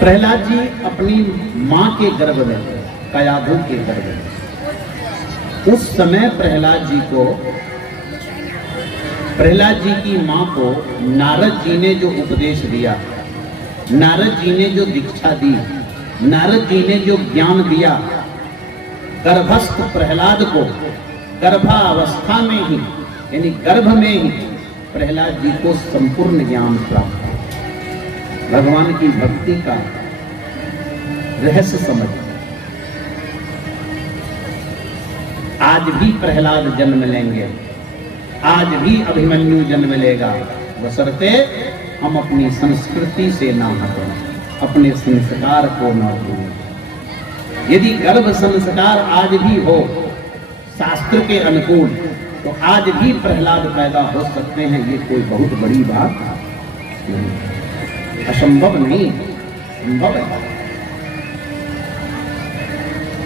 प्रहलाद जी अपनी मां के गर्भ में थे, कयाधु के गर्भ में। उस समय प्रहलाद जी की मां को नारद जी ने जो उपदेश दिया, नारद जी ने जो दीक्षा दी, नारद जी ने जो ज्ञान दिया, गर्भस्थ प्रहलाद को गर्भावस्था में ही यानी गर्भ में ही प्रहलाद जी को संपूर्ण ज्ञान प्राप्त हुआ। भगवान की भक्ति का रहस्य समझ। आज भी प्रहलाद जन्म लेंगे, आज भी अभिमन्यु जन्म लेगा, बशर्ते हम अपनी संस्कृति से ना हटें, अपने संस्कार को न भूलें। यदि गर्भ संस्कार आज भी हो शास्त्र के अनुकूल, तो आज भी प्रहलाद पैदा हो सकते हैं। ये कोई बहुत बड़ी बात नहीं, असंभव नहीं, संभव है।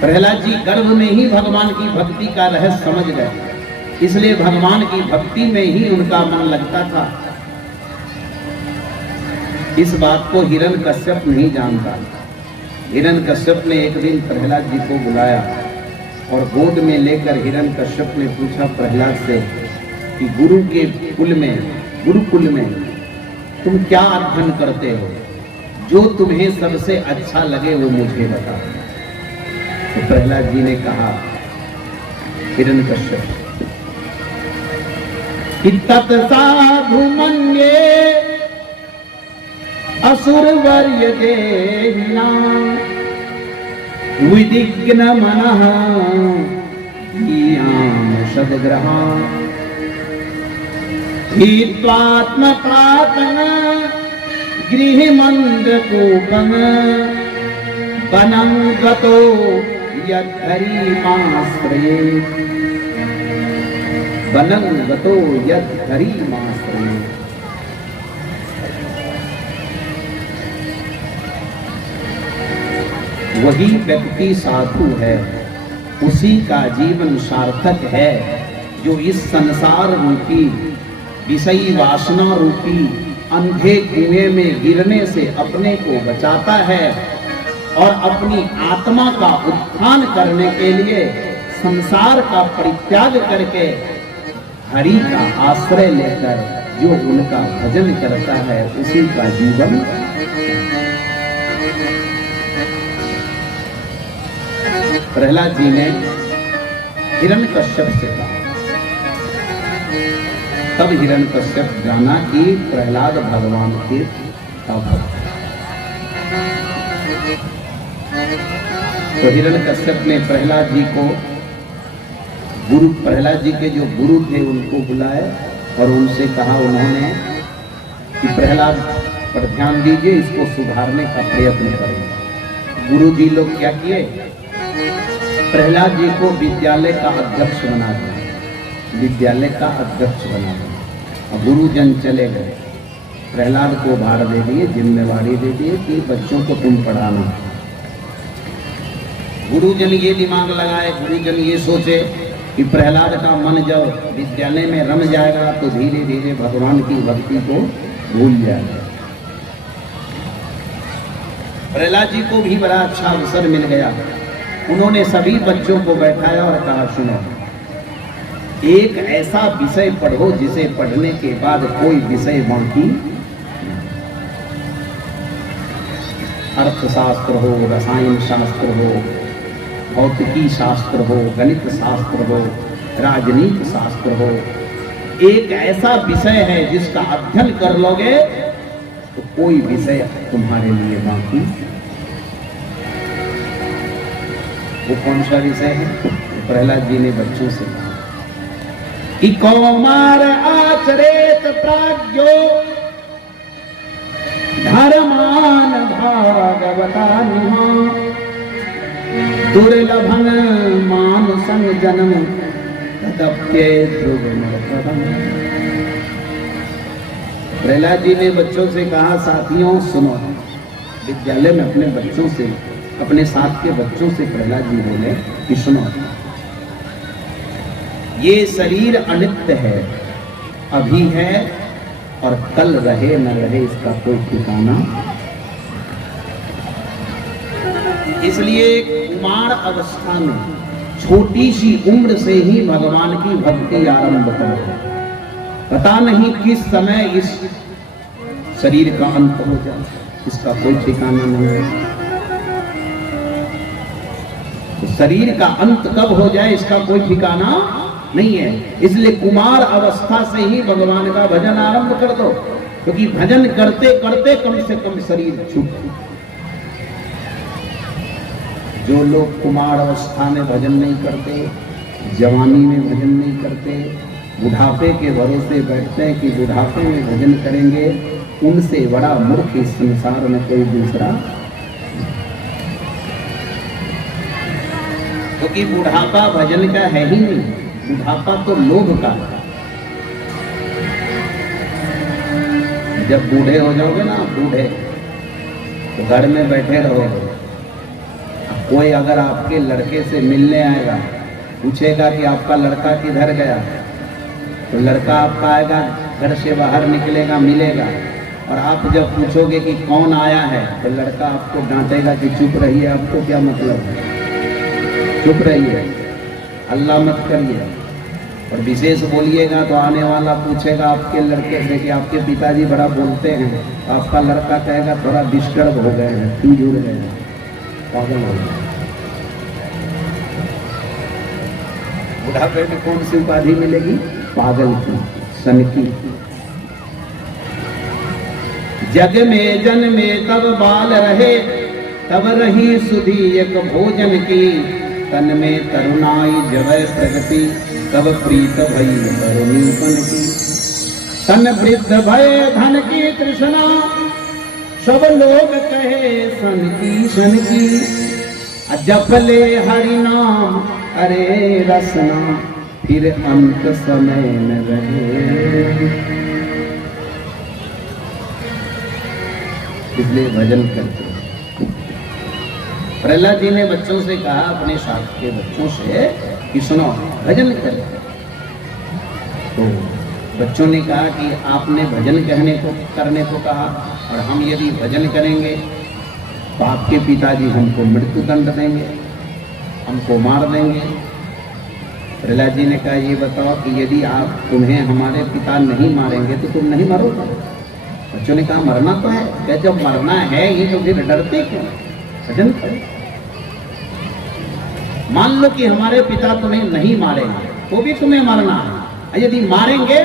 प्रहलाद जी गर्भ में ही भगवान की भक्ति का रहस्य समझ गए, इसलिए भगवान की भक्ति में ही उनका मन लगता था। इस बात को हिरण्यकश्यप नहीं जानता। हिरण्यकश्यप ने एक दिन प्रहलाद जी को बुलाया और गोद में लेकर हिरण्यकश्यप ने पूछा प्रहलाद से कि गुरुकुल में तुम क्या अध्ययन करते हो? जो तुम्हें सबसे अच्छा लगे वो मुझे बताओ। तो प्रहलाद जी ने कहा, हिरण्यकश्यप कि तत्साधु मन्ये असुरवर्य देहिनां विदिग्न मनः ईयां सद्ग्रहां हित्वात्मपातन गृहमन्दकूपं वनं गतो यद्धरीमाश्रये वनं गतो यद्धरीमाश्रये। वही व्यक्ति साधु है, उसी का जीवन सार्थक है, जो इस संसार रूपी विषयी वासना रूपी अंधे कुएं में गिरने से अपने को बचाता है और अपनी आत्मा का उत्थान करने के लिए संसार का परित्याग करके हरि का आश्रय लेकर जो उनका भजन करता है, उसी का जीवन। प्रहलाद जी ने हिरण्यकश्यप से कहा, तब हिरण्यकश्यप जाना कि प्रहलाद भगवान के भक्त। तो हिरण्यकश्यप ने प्रहलाद जी को प्रहलाद जी के जो गुरु थे उनको बुलाए और उनसे कहा उन्होंने कि प्रहलाद पर ध्यान दीजिए, इसको सुधारने का प्रयत्न करें। गुरु जी लोग क्या किए, प्रहलाद जी को विद्यालय का अध्यक्ष बना दिया, विद्यालय का अध्यक्ष बना दिया। और गुरुजन चले गए, प्रहलाद को भार दे दिए, जिम्मेवारी दे दिए कि बच्चों को तुम पढ़ाना। गुरुजन ये दिमाग लगाए, गुरुजन ये सोचे कि प्रहलाद का मन जब विद्यालय में रम जाएगा तो धीरे धीरे भगवान की भक्ति को भूल जाएगा। प्रहलाद जी को भी बड़ा अच्छा अवसर मिल गया। उन्होंने सभी बच्चों को बैठाया और कहा, सुनो, एक ऐसा विषय पढ़ो जिसे पढ़ने के बाद कोई विषय बाकी, अर्थशास्त्र हो, रसायन शास्त्र हो, भौतिकी शास्त्र हो, गणित शास्त्र हो, राजनीति शास्त्र हो, एक ऐसा विषय है जिसका अध्ययन कर लोगे तो कोई विषय तुम्हारे लिए बाकी। वो कौन सा विषय है? प्रहलाद जी ने बच्चों से कहा कि कौमार आचरेत प्राज्ञो धर्मान भागवतानिहा दुर्लभन मानुषं जन्म तदप्ये ध्रुवमर्कटम्। प्रहलाद जी ने बच्चों से कहा, साथियों सुनो, विद्यालय में अपने बच्चों से, अपने साथ के बच्चों से प्रहलाद जी बोले कि सुनो, ये शरीर अनित्य है, अभी है और कल रहे न रहे इसका कोई ठिकाना। इसलिए कुमार अवस्था में छोटी सी उम्र से ही भगवान की भक्ति आरंभ करो। पता नहीं किस समय इस शरीर का अंत हो जाए, इसका कोई ठिकाना नहीं है। तो शरीर का अंत कब हो जाए इसका कोई ठिकाना नहीं है। इसलिए कुमार अवस्था से ही भगवान का भजन आरंभ कर दो, क्योंकि भजन करते करते कम से कम शरीर छूट। जो लोग कुमार अवस्था में भजन नहीं करते, जवानी में भजन नहीं करते, बुढ़ापे के भरोसे बैठते हैं कि बुढ़ापे में भजन करेंगे, उनसे बड़ा मूर्ख इस संसार में कोई दूसरा। क्योंकि बुढ़ापा भजन का है ही नहीं, बुढ़ापा तो लोभ का है। जब बूढ़े हो जाओगे ना, बूढ़े तो घर में बैठे रहोगे, कोई अगर आपके लड़के से मिलने आएगा, पूछेगा कि आपका लड़का किधर गया, तो लड़का आपका आएगा, घर से बाहर निकलेगा, मिलेगा, और आप जब पूछोगे कि कौन आया है, तो लड़का आपको डांटेगा कि चुप रहिए, आपको क्या मतलब है, चुप रहिए, अल्लाह मत करिए। और विशेष बोलिएगा तो आने वाला पूछेगा आपके लड़के से कि आपके पिताजी बड़ा बोलते हैं, आपका लड़का कहेगा थोड़ा डिस्टर्ब हो गए हैं, क्यों जुड़ गए हैं, पागल हो गए। बुढ़ापे में कौन सी उपाधि मिलेगी, पागल की, सन की। जग में जन्मे तब बाल रहे, तब रही सुधी एक भोजन की, तन में तरुणाई जवै प्रगति, तब प्रीत भई तरुणीपन की। तन वृद्ध भय धन की तृष्णा, सब लोग कहे सन की, जपले हरि नाम अरे रसना, फिर अंत समय न रहे। इसलिए भजन करते। प्रहलाद जी ने बच्चों से कहा, अपने साथ के बच्चों से, कि सुनो भजन करें। तो बच्चों ने कहा कि आपने भजन करने को कहा, और हम यदि भजन करेंगे तो आपके पिताजी हमको मृत्यु दंड देंगे, हमको मार देंगे। प्रहलाद जी ने कहा, ये बताओ कि यदि तुम्हें हमारे पिता नहीं मारेंगे तो तुम नहीं मरोगे। बच्चों ने कहा, मरना तो है। क्या जब मरना है ये तो फिर डरते क्यों, भजन करो। मान लो कि हमारे पिता तुम्हें नहीं मारेंगे तो भी तुम्हें मरना है, यदि मारेंगे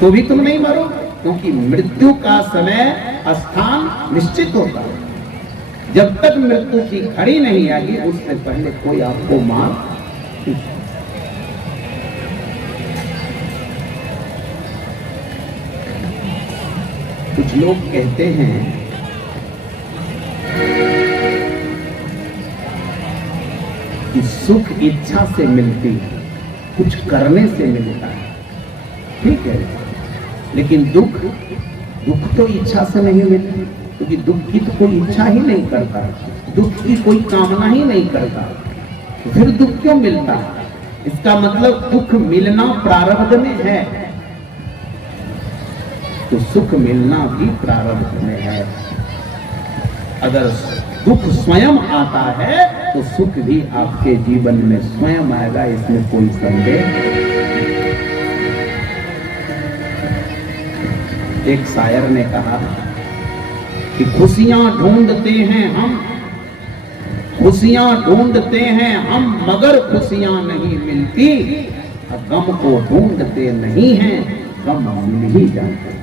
तो भी तुम नहीं मरोगे, क्योंकि मृत्यु का समय स्थान निश्चित होता है। जब तक मृत्यु की घड़ी नहीं आएगी उससे पहले कोई आपको मार नहीं। कुछ लोग कहते हैं कि सुख इच्छा से मिलती है, कुछ करने से मिलता है, ठीक है, लेकिन दुख तो इच्छा से नहीं मिलती, क्योंकि दुख की तो कोई इच्छा ही नहीं करता, दुख की कोई कामना ही नहीं करता, तो फिर दुख क्यों मिलता है? इसका मतलब दुख मिलना प्रारब्ध में है, तो सुख मिलना भी प्रारब्ध में है। अगर दुख स्वयं आता है तो सुख भी आपके जीवन में स्वयं आएगा, इसमें कोई संदेह। एक शायर ने कहा कि खुशियां ढूंढते हैं हम, खुशियां ढूंढते हैं हम, मगर खुशियां नहीं मिलती, गम को ढूंढते नहीं हैं, गम मिल ही जाते हैं।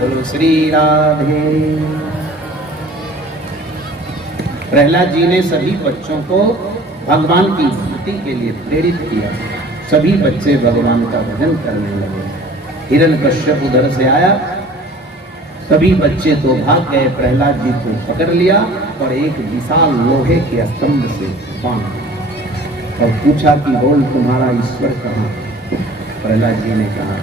बोलो श्री राधे। प्रहलाद जी ने सभी बच्चों को भगवान की भक्ति के लिए प्रेरित किया। सभी बच्चे भगवान का भजन करने लगे। हिरण्यकश्यप उधर से आया, सभी बच्चे तो भाग गए, प्रहलाद जी को पकड़ लिया और एक विशाल लोहे के स्तंभ से बांधा और पूछा कि बोल तुम्हारा ईश्वर कहाँ? प्रहलाद जी ने कहा,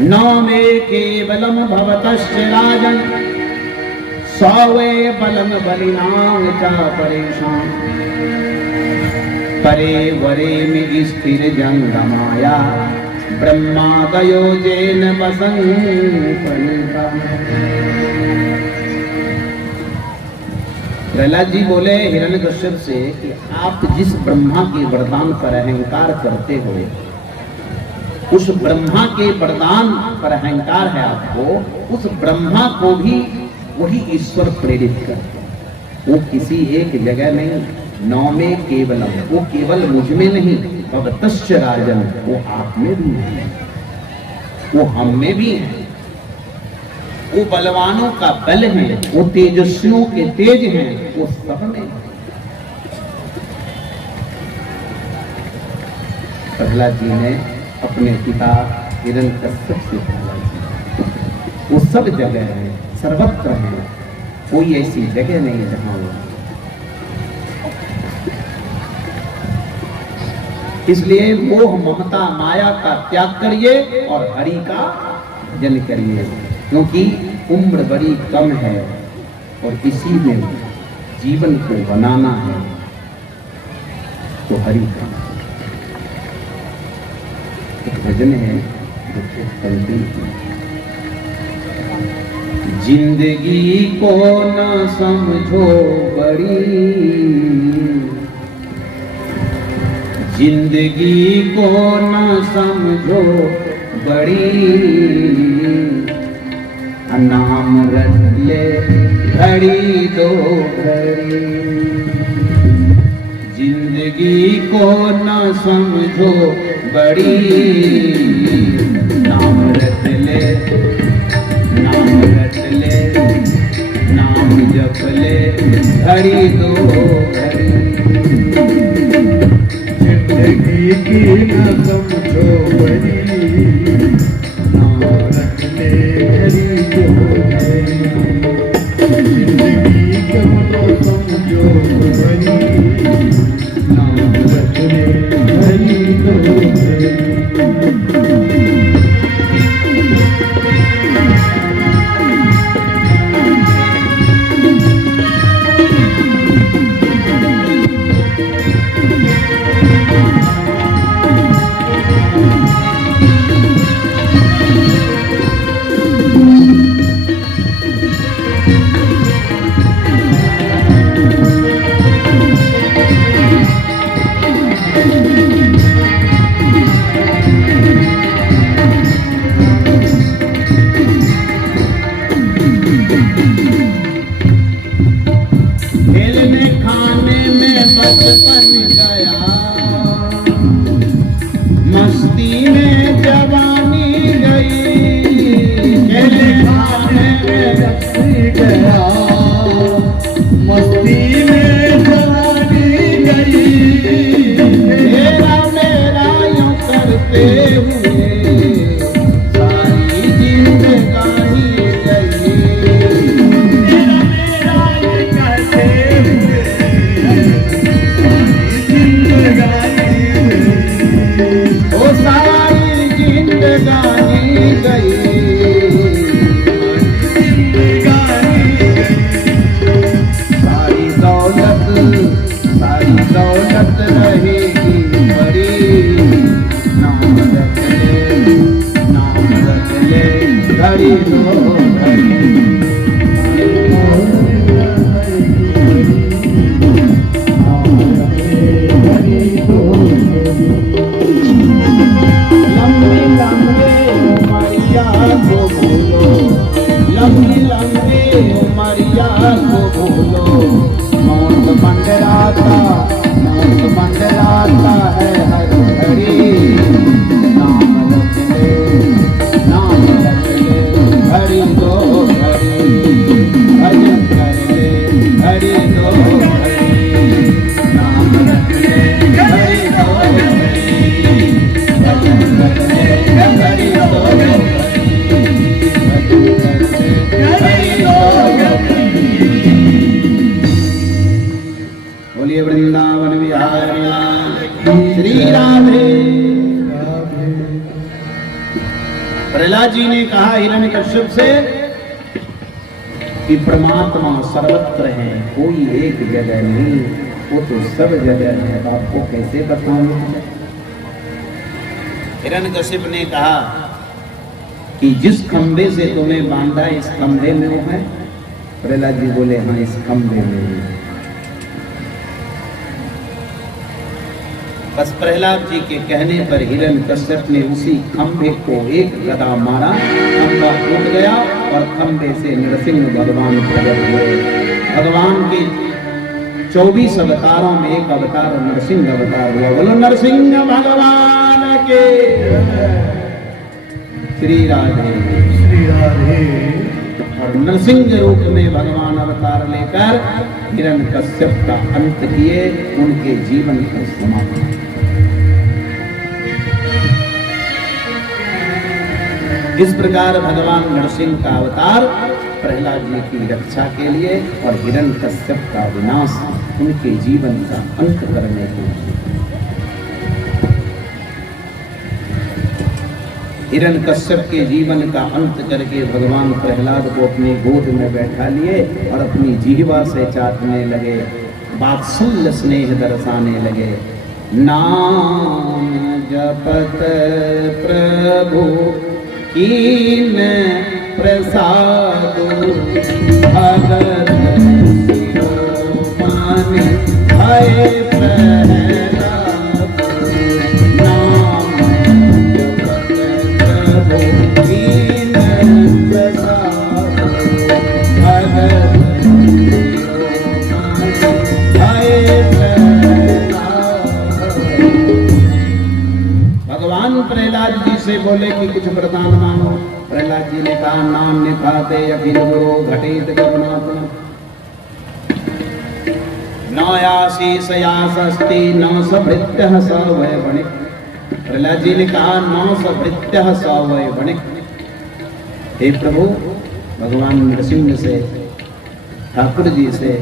नामे केवलम भवतश्च राजन, सौवे बलम बलिनां च परेशान, परे वरे में स्थिर जंगमाया, ब्रह्मादयो जेन वसंपन्नः। प्रहलाद जी बोले हिरण्यकश्यप से कि आप जिस ब्रह्मा के वरदान पर अहंकार करते हो, उस ब्रह्मा के वरदान पर अहंकार है आपको, उस ब्रह्मा को भी वही ईश्वर प्रेरित करते हैं। वो किसी एक जगह नहीं, नौ में केवलम, वो केवल मुझ में नहीं, भवतश्च राजन, वो आप में भी है, वो हम में भी है। वो बलवानों का बल है, वो तेजस्वियों के तेज हैं, वो सब में। प्रहलाद जी ने अपने पिता हिरण्यकश्यप से कहा, वो सब जगह है, सर्वत्र है, कोई ऐसी जगह नहीं है जहां वो। इसलिए मोह ममता माया का त्याग करिए और हरि का जन करिए, क्योंकि उम्र बड़ी कम है और इसी में जीवन को बनाना है, तो हरि का एक भजन है जिंदगी को न समझो बड़ी, जिंदगी को न समझो बड़ी, नाम रट ले घड़ी दो घड़ी, जिंदगी को न समझो बड़ी, नाम रट ले, नाम रट ले, नाम जप ले घड़ी दो घड़ी, जिंदगी की न समझो बड़ी, नाम रट ले घड़ी दो घड़ी, जिंदगी को न समझो बड़ी, नाम रट ले घड़ी दो घड़ी। प्रहलाद जी ने कहा हिरण्यकश्यप से कि परमात्मा सर्वत्र है, कोई एक जगह नहीं, वो तो सब जगह है। आपको कैसे बताऊं? हिरण्यकशिप ने कहा कि जिस खंबे से तुम्हें बांधा इस खंबे में वो है? प्रहलाद जी बोले हाँ, इस खंबे में। बस प्रहलाद जी के कहने पर हिरण्यकश्यप ने उसी खंबे को एक गदा मारा, खंबा टूट गया और खंबे से नरसिंह भगवान प्रकट हुए। भगवान के 24 अवतारों में एक अवतार नरसिंह अवतार हुआ। बोलो नरसिंह भगवान के। श्री राधे श्री राधे। और नरसिंह रूप में भगवान अवतार लेकर हिरण्यकश्यप का अंत किए, उनके जीवन को समाप्त। इस प्रकार भगवान नरसिंह का अवतार प्रहलाद जी की रक्षा के लिए और हिरण्यकश्यप का विनाश, उनके जीवन का अंत करने के लिए। हिरण्यकश्यप के जीवन का अंत करके भगवान प्रहलाद को अपनी गोद में बैठा लिए और अपनी जीवा से चाटने लगे, वात्सल्य स्नेह दर्शाने लगे। नाम जपत प्रभु कीन प्रसाद भगत शिरोमणि भय प्रहलाद। नाम जपत प्रभु कीन प्रसाद भगत शिरोमणि भय प्रहलाद। भगवान प्रहलाद जी से बोले कि कुछ वरदान मांगो। प्रहलाद जी ने कहा नाम निभाते अखिल गुरु घटित गमनात्म नयाशीष यासस्ति न सभृत्यः स वै वणिक। प्रहलाद जी ने कहा न सभृत्यः स वै वणिक। हे प्रभु, भगवान नरसिंह से, ठाकुर जी से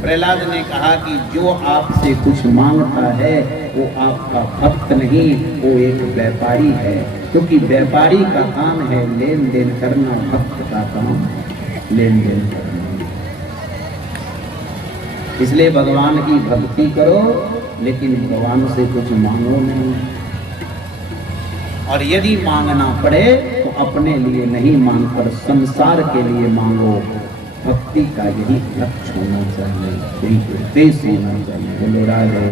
प्रहलाद ने कहा कि जो आपसे कुछ मांगता है वो आपका भक्त नहीं, वो एक व्यापारी है। क्योंकि व्यापारी का काम है लेन देन करना, भक्त का काम लेन देन करना। इसलिए भगवान की भक्ति करो, लेकिन भगवान से कुछ मांगो नहीं। और यदि मांगना पड़े तो अपने लिए नहीं मांगकर संसार के लिए मांगो। भक्ति का यही लक्ष्य होना चाहिए, यही उद्देश्य होना चाहिए। बोलो राधे।